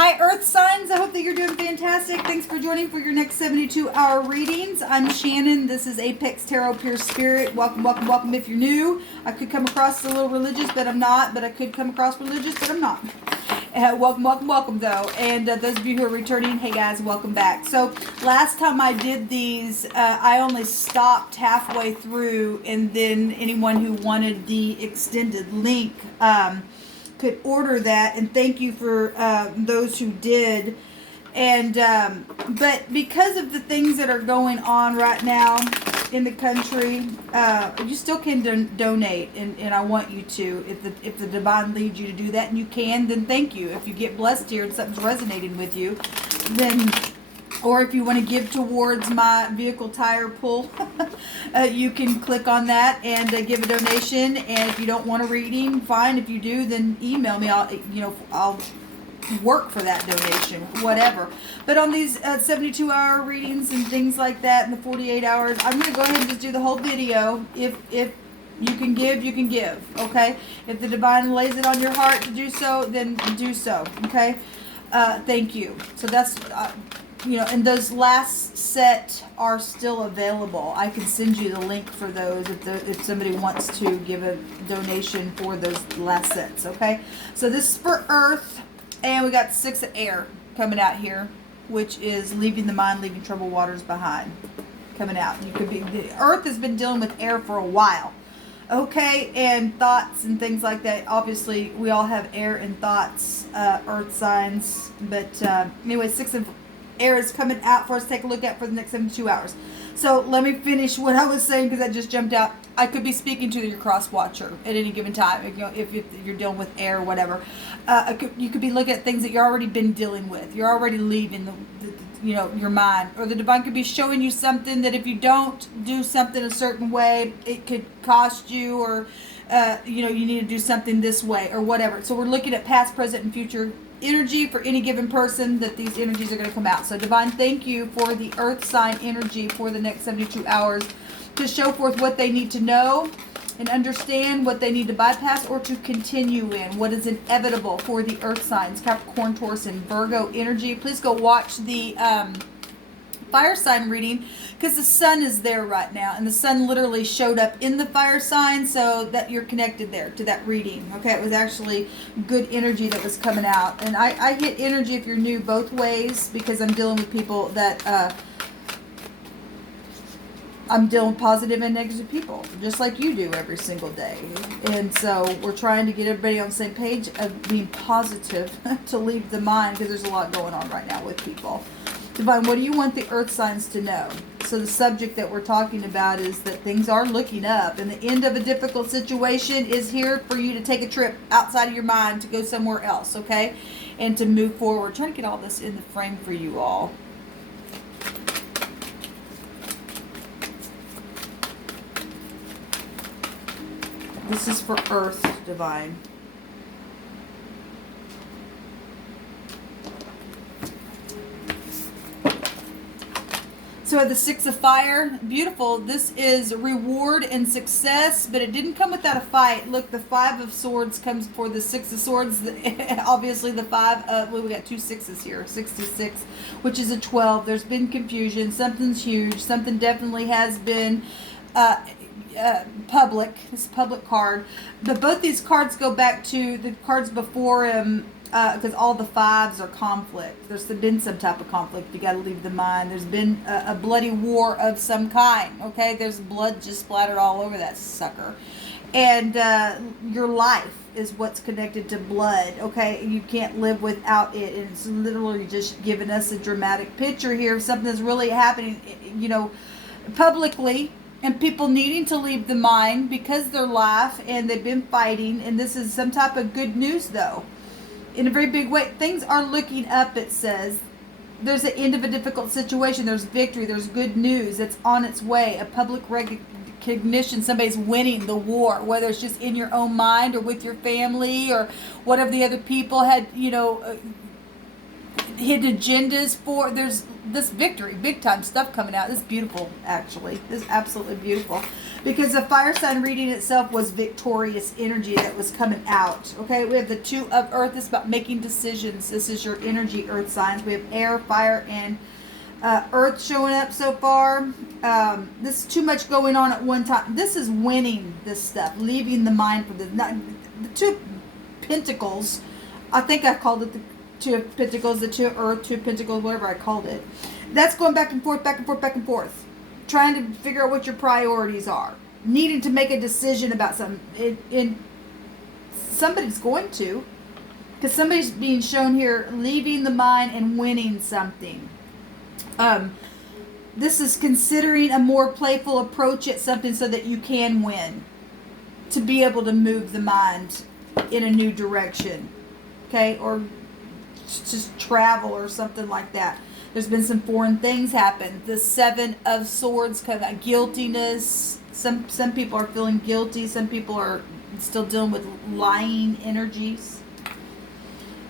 Hi, Earth signs. I hope that you're doing fantastic. Thanks for joining for your next 72-hour readings. I'm Shannon. This is Apex Tarot Pure Spirit. Welcome, welcome, welcome. If you're new, I could come across a little religious, but I'm not. But I could come across religious, but I'm not. Welcome, welcome, welcome, though. And those of you who are returning, hey, guys, welcome back. So last time I did these, I only stopped halfway through, and then anyone who wanted the extended link could order that, and thank you for those who did. And but because of the things that are going on right now in the country, you still can donate, and I want you to. If the divine leads you to do that, and you can, then thank you. If you get blessed here and something's resonating with you, then, or if you want to give towards my vehicle tire pull, you can click on that and give a donation. And if you don't want a reading, fine. If you do, then email me. I'll work for that donation, whatever. But on these 72-hour readings and things like that, in the 48 hours, I'm going to go ahead and just do the whole video. If you can give, you can give. Okay. If the divine lays it on your heart to do so, then do so. Okay. Thank you. So that's. And those last set are still available. I can send you the link for those if somebody wants to give a donation for those last sets, okay? So this is for Earth, and we got 6 of air coming out here, which is leaving the mind, leaving troubled waters behind. Coming out. The Earth has been dealing with air for a while. Okay, and thoughts and things like that. Obviously, we all have air and thoughts, Earth signs. But anyway, 6 of air is coming out for us to take a look at for the next 72 hours. So let me finish what I was saying, because that just jumped out. I could be speaking to your cross watcher at any given time. If you're dealing with air or whatever, you could be looking at things that you've already been dealing with. You're already leaving your mind, or the divine could be showing you something that if you don't do something a certain way, it could cost you, or you need to do something this way or whatever. So we're looking at past, present, and future energy for any given person, that these energies are going to come out. So divine, thank you for the Earth sign energy for the next 72 hours to show forth what they need to know and understand, what they need to bypass or to continue in, what is inevitable for the Earth signs, Capricorn, Taurus, and Virgo energy. Please go watch the fire sign reading, because the sun is there right now, and the sun literally showed up in the fire sign, so that you're connected there to that reading. Okay, it was actually good energy that was coming out, and I hit energy, if you're new, both ways, because I'm dealing with people that I'm dealing with positive and negative people, just like you do every single day. And so we're trying to get everybody on the same page of being positive to leave the mind, because there's a lot going on right now with people. Divine, what do you want the Earth signs to know? So the subject that we're talking about is that things are looking up, and the end of a difficult situation is here for you to take a trip outside of your mind to go somewhere else, okay? And to move forward. Trying to get all this in the frame for you all. This is for Earth, divine. So the 6 of fire, beautiful. This is reward and success, but it didn't come without a fight. Look, the 5 of swords comes before the 6 of swords. Obviously the 5 of, well, we got 2 6s here, 66, which is a 12. There's been confusion. Something's huge. Something definitely has been public. It's a public card. But both these cards go back to the cards before him, because all the 5s are conflict. There's been some type of conflict. You got to leave the mind. There's been a bloody war of some kind. Okay, there's blood just splattered all over that sucker, and your life is what's connected to blood. Okay, you can't live without it. And it's literally just giving us a dramatic picture here of something that's really happening, publicly. And people needing to leave the mind because their life, and they've been fighting. And this is some type of good news, though. In a very big way. Things are looking up, it says. There's the end of a difficult situation. There's victory. There's good news. It's on its way. A public recognition. Somebody's winning the war. Whether it's just in your own mind or with your family or whatever the other people had, hidden agendas for. There's this victory, big time stuff coming out. This is beautiful, actually. This is absolutely beautiful. Because the fire sign reading itself was victorious energy that was coming out. Okay, we have the 2 of earth. This is about making decisions. This is your energy, earth signs. We have air, fire, and earth showing up so far. This is too much going on at one time. This is winning this stuff, leaving the mind for this. Not, the 2 pentacles, I think I called it the 2 of pentacles, the 2 of earth, 2 of pentacles, whatever I called it. That's going back and forth, back and forth, back and forth. Trying to figure out what your priorities are. Needing to make a decision about something. Somebody's going to. Because somebody's being shown here leaving the mind and winning something. This is considering a more playful approach at something so that you can win. To be able to move the mind in a new direction. Okay? Or just travel or something like that. There's been some foreign things happen. The 7 of swords, kind of guiltiness. Some people are feeling guilty. Some people are still dealing with lying energies.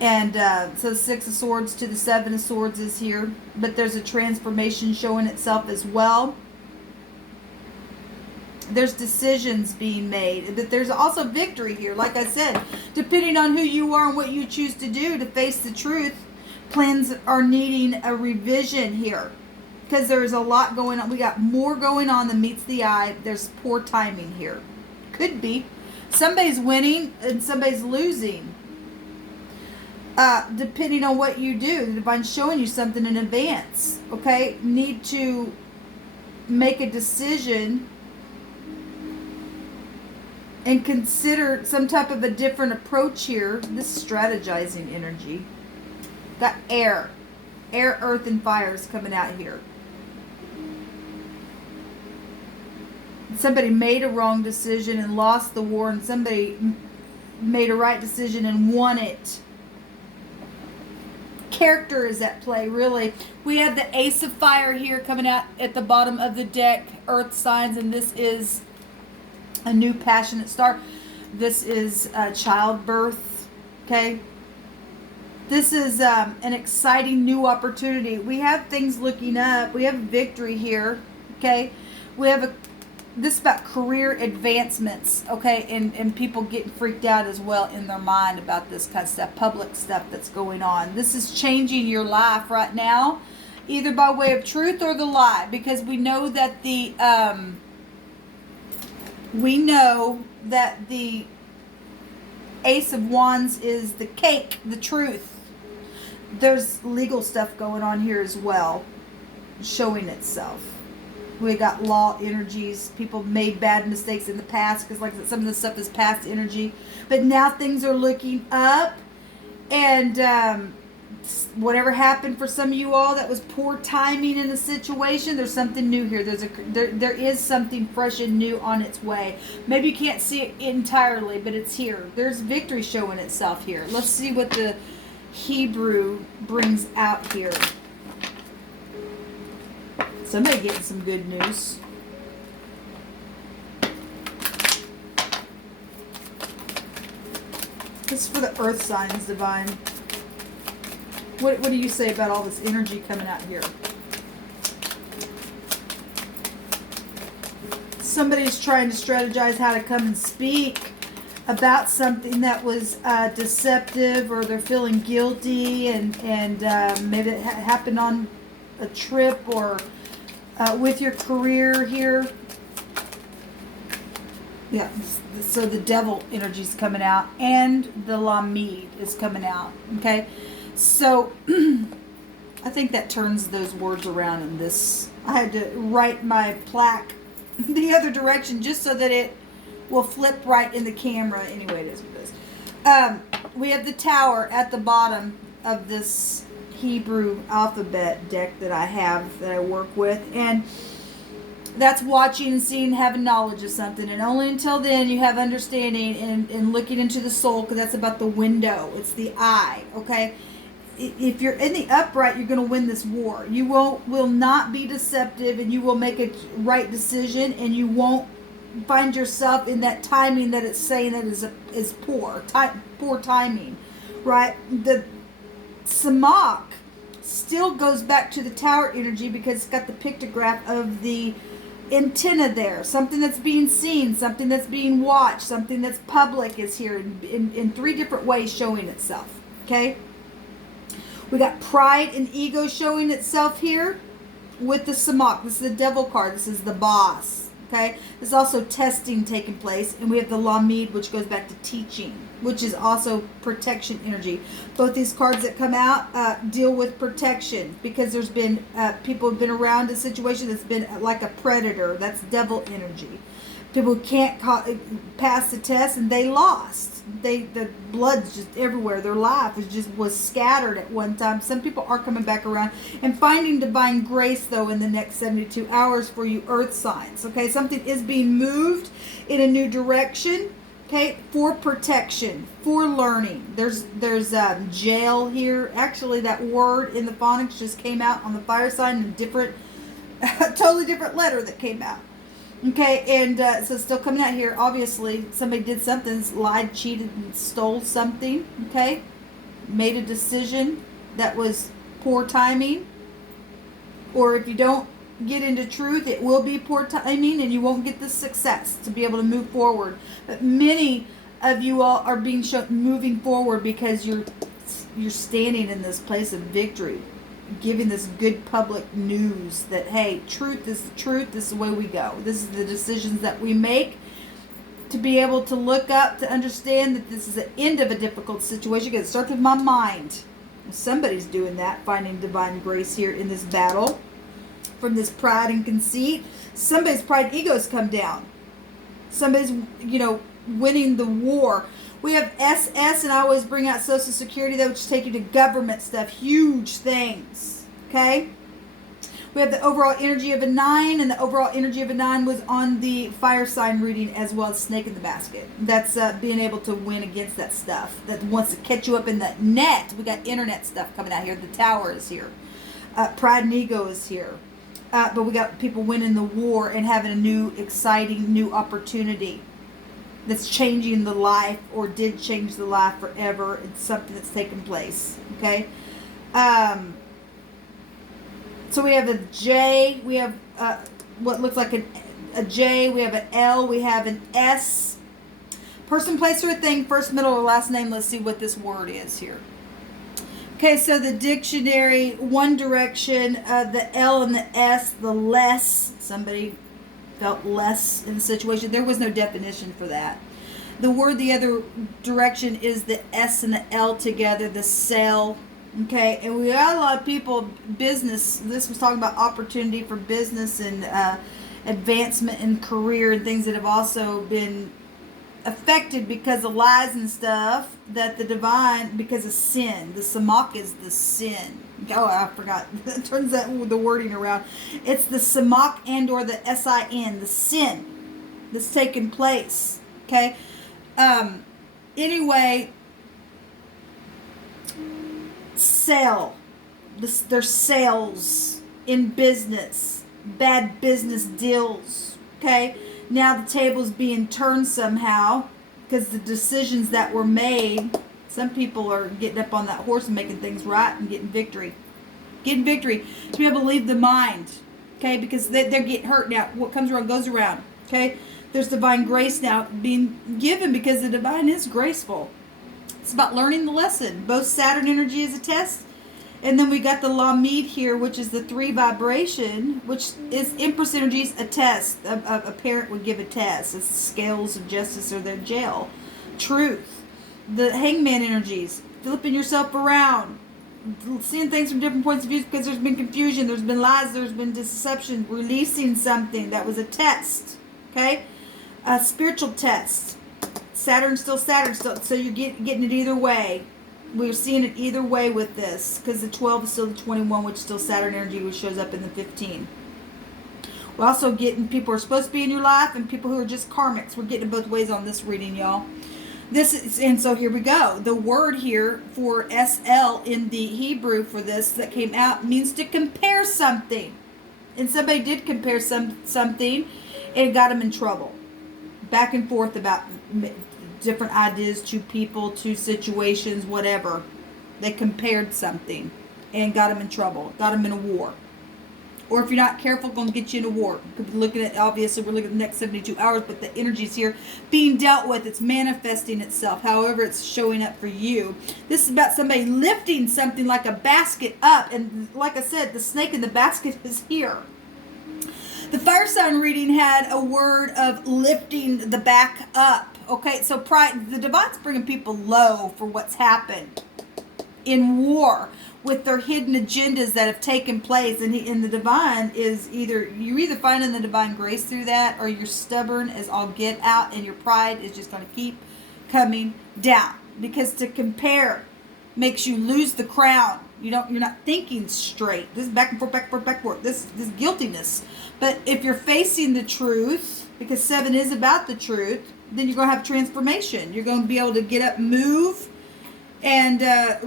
And so 6 of swords to the 7 of swords is here. But there's a transformation showing itself as well. There's decisions being made. But there's also victory here. Like I said, depending on who you are and what you choose to do to face the truth, plans are needing a revision here. Because there's a lot going on. We got more going on than meets the eye. There's poor timing here. Could be. Somebody's winning and somebody's losing. Depending on what you do. The divine's showing you something in advance. Okay? Need to make a decision and consider some type of a different approach here. This is strategizing energy. Got air. Air, earth, and fire is coming out here. Somebody made a wrong decision and lost the war, and somebody made a right decision and won it. Character is at play, really. We have the Ace of Fire here coming out at the bottom of the deck. Earth signs, and this is a new passionate start. This is childbirth. Okay? This is an exciting new opportunity. We have things looking up. We have victory here. Okay? We have this is about career advancements. Okay? And people getting freaked out as well in their mind about this kind of stuff. Public stuff that's going on. This is changing your life right now. Either by way of truth or the lie. Because we know that the Ace of Wands is the cake, the truth. There's legal stuff going on here as well, showing itself. We got law energies. People made bad mistakes in the past because, like, some of this stuff is past energy. But now things are looking up, and whatever happened for some of you all that was poor timing in a situation, there's something new here. There is something fresh and new on its way. Maybe you can't see it entirely, but it's here. There's victory showing itself here. Let's see what the Hebrew brings out here. Somebody getting some good news. This is for the earth signs, divine. What do you say about all this energy coming out here? Somebody's trying to strategize how to come and speak about something that was deceptive, or they're feeling guilty, and maybe it happened on a trip or with your career here. Yeah, so the devil energy is coming out, and the Lamed is coming out. Okay, so I think that turns those words around in this. I had to write my plaque the other direction just so that it will flip right in the camera. Anyway, it is what it is. We have the Tower at the bottom of this Hebrew alphabet deck that I have, that I work with, and that's watching and seeing, having knowledge of something, and only until then you have understanding and looking into the soul, because that's about the window. It's the eye. Okay, if you're in the upright, you're going to win this war. You will not be deceptive, and you will make a right decision, and you won't find yourself in that timing that it's saying that is poor timing, right? Samak still goes back to the Tower energy because it's got the pictograph of the antenna there. Something that's being seen, something that's being watched, something that's public is here in three different ways showing itself. Okay? We got pride and ego showing itself here with the Samak. This is the devil card. This is the boss. Okay? There's also testing taking place. And we have the Lamid, which goes back to teaching, which is also protection energy. Both these cards that come out deal with protection because there's been people have been around a situation that's been like a predator. That's devil energy. People who can't pass the test and they lost. The blood's just everywhere. Their life was scattered at one time. Some people are coming back around and finding divine grace though in the next 72 hours for you earth signs. Okay, something is being moved in a new direction. Okay, for protection, for learning. There's jail here. Actually, that word in the phonics just came out on the fire sign in a different, totally different letter that came out. Okay, and so it's still coming out here. Obviously, somebody did something, lied, cheated, and stole something. Okay, made a decision that was poor timing. Or if you don't get into truth, it will be poor timing and you won't get the success to be able to move forward. But many of you all are being shown moving forward because you're standing in this place of victory, giving this good public news that, hey, truth is the truth, this is the way we go. This is the decisions that we make to be able to look up, to understand that this is the end of a difficult situation because it starts with my mind. Somebody's doing that, finding divine grace here in this battle. From this pride and conceit, somebody's pride and egos come down. Somebody's, winning the war. We have SS, and I always bring out Social Security, that would just take you to government stuff, huge things. Okay? We have the overall energy of a 9, and the overall energy of a 9 was on the fire sign reading as well as snake in the basket. That's being able to win against that stuff that wants to catch you up in the net. We got internet stuff coming out here. The Tower is here. Pride and ego is here. But we got people winning the war and having a new, exciting, new opportunity that's changing the life or did change the life forever. It's something that's taken place. Okay? So we have a J. We have what looks like a J. We have an L. We have an S. Person, place, or thing, first, middle, or last name. Let's see what this word is here. Okay, so the dictionary, One Direction, the L and the S, the less. Somebody felt less in the situation. There was no definition for that. The word the other direction is the S and the L together, the sell. Okay, and we got a lot of people, business. This was talking about opportunity for business and advancement in career and things that have also been affected because of lies and stuff, that the divine, because of sin. The Samak is the sin. Oh, I forgot. It turns the wording around. It's the Samak and or the S-I-N, the sin that's taken place. Okay? Anyway, sell. There's sales in business. Bad business deals. Okay? Now the table's being turned somehow because the decisions that were made, some people are getting up on that horse and making things right and getting victory. Getting victory to be able to leave the mind. Okay, because they're getting hurt now. What comes around goes around. Okay, there's divine grace now being given because the divine is graceful. It's about learning the lesson. Both Saturn energy is a test. And then we got the Lamid here, which is the 3 vibration, which is Empress energies, a test. A parent would give a test. It's the scales of justice or their jail. Truth. The Hangman energies, flipping yourself around, seeing things from different points of view because there's been confusion, there's been lies, there's been deception, releasing something. That was a test. Okay? A spiritual test. Saturn's still Saturn, so you're getting it either way. We're seeing it either way with this because the 12 is still the 21, which is still Saturn energy, which shows up in the 15. We're also getting people who are supposed to be in your life and people who are just karmics. We're getting it both ways on this reading, y'all. And so here we go. The word here for SL in the Hebrew for this that came out means to compare something. And somebody did compare something and it got them in trouble. Back and forth about different ideas to people, to situations, whatever. They compared something and got them in trouble, got them in a war. Or if you're not careful, going to get you in a war. Could be looking at, obviously, we're looking at the next 72 hours, but the energy's here being dealt with. It's manifesting itself, however it's showing up for you. This is about somebody lifting something like a basket up. And like I said, the snake in the basket is here. The fire sign reading had a word of lifting the back up. Okay, so pride, the divine's bringing people low for what's happened in war, with their hidden agendas that have taken place, and the divine is you're either finding the divine grace through that, or you're stubborn as all get out, and your pride is just going to keep coming down, because to compare makes you lose the crown. You're not thinking straight. This is back and forth, back and forth, back and forth. This guiltiness. But if you're facing the truth, because 7 is about the truth, then you're going to have transformation. You're going to be able to get up, move, and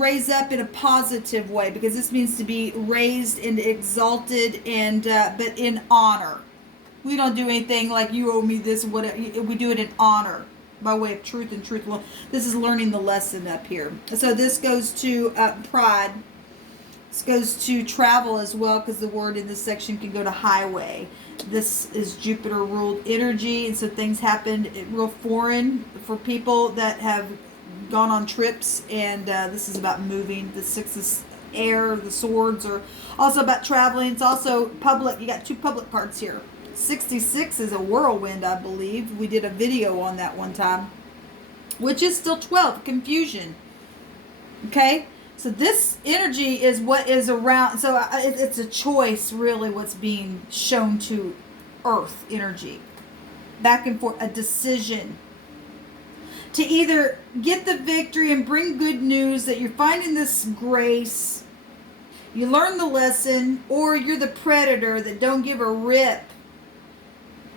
raise up in a positive way, because this means to be raised and exalted, and but in honor. We don't do anything like you owe me this or whatever. We do it in honor by way of truth and truth alone. This is learning the lesson up here. So this goes to pride. This goes to travel as well, because the word in this section can go to highway. This is Jupiter ruled energy, and so things happened real foreign for people that have gone on trips, and this is about moving. The 6 is air. The swords are also about traveling. It's also public. You got 2 public cards here. 66 is a whirlwind, I believe. We did a video on that one time, which is still 12, confusion. Okay, so this energy is what is around. So it's a choice, really, what's being shown to earth energy, back and forth, a decision to either get the victory and bring good news that you're finding this grace, you learn the lesson, or you're the predator that don't give a rip,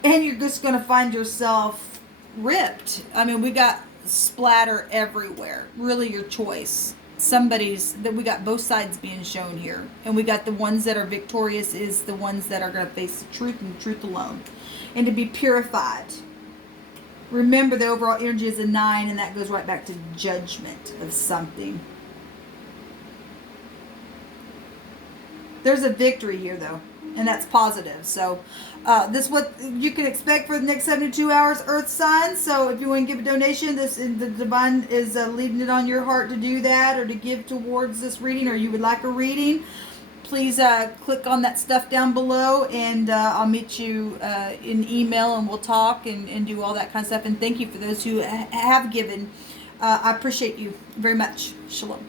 and you're just going to find yourself ripped. I mean, we got splatter everywhere. Really, your choice. We got both sides being shown here, and we got the ones that are victorious is the ones that are going to face the truth and the truth alone, and to be purified. Remember, the overall energy is a 9, and that goes right back to judgment of something. There's a victory here, though, and that's positive. So this is what you can expect for the next 72 hours, Earth signs. So if you want to give a donation, the divine is leading it on your heart to do that, or to give towards this reading, or you would like a reading, please click on that stuff down below, and I'll meet you in email, and we'll talk and do all that kind of stuff. And thank you for those who have given. I appreciate you very much. Shalom.